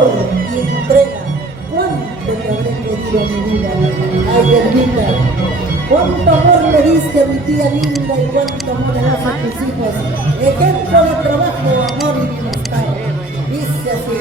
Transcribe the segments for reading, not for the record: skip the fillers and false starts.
amor y entrega. ¿Cuánto te habré querido, mi vida? Ay, Elvita, cuánto amor le diste a mi tía linda y cuánto amor le das a tus hijos. Ejemplo de trabajo, amor y bienestar. Dice así.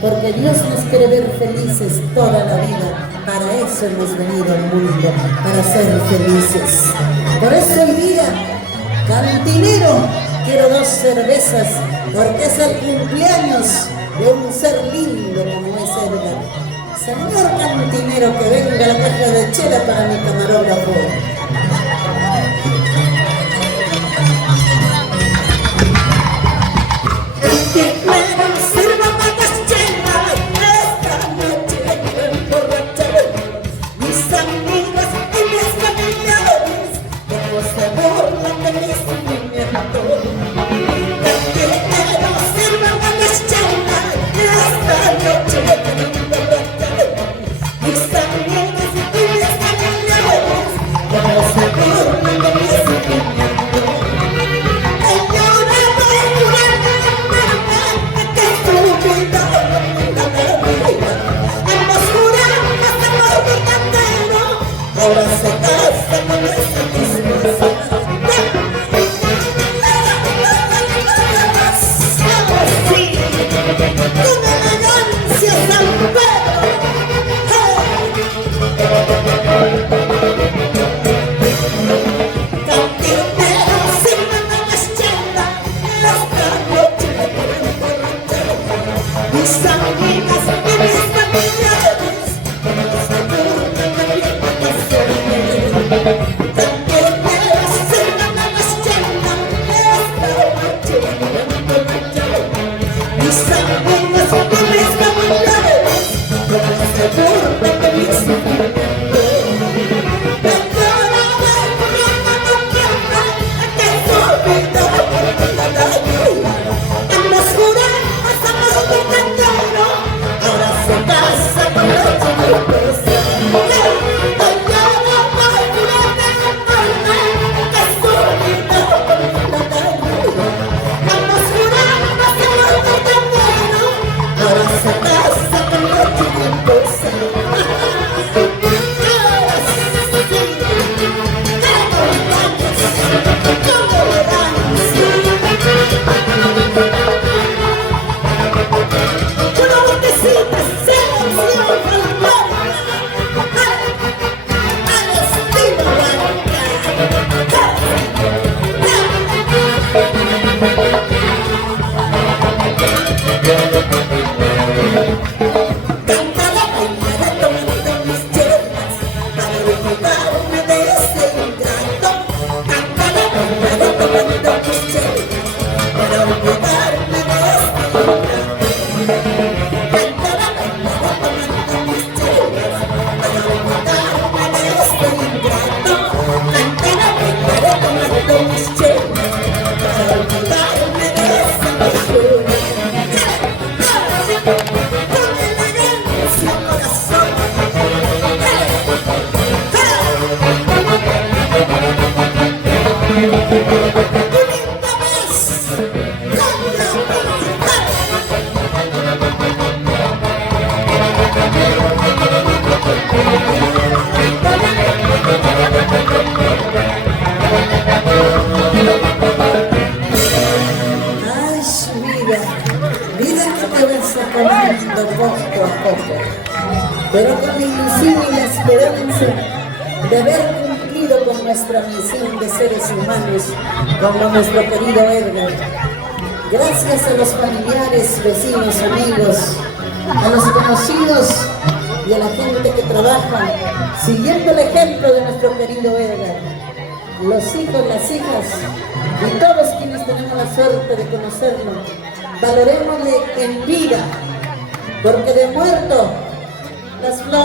Porque Dios nos quiere ver felices toda la vida. Para eso hemos venido al mundo, para ser felices. Por eso hoy día, cantinero, quiero 2 cervezas, porque es el cumpleaños de un ser lindo como es Edgar. Señor cantinero, que venga la caja de chela para mi camarógrafo. poco, pero con la ilusión y la esperanza de haber cumplido con nuestra misión de seres humanos, como nuestro querido Edgar. Gracias a los familiares, vecinos, amigos, a los conocidos y a la gente que trabaja siguiendo el ejemplo de nuestro querido Edgar. Los hijos, las hijas y todos quienes tenemos la suerte de conocerlo, valorémosle en vida, porque de muerto las flores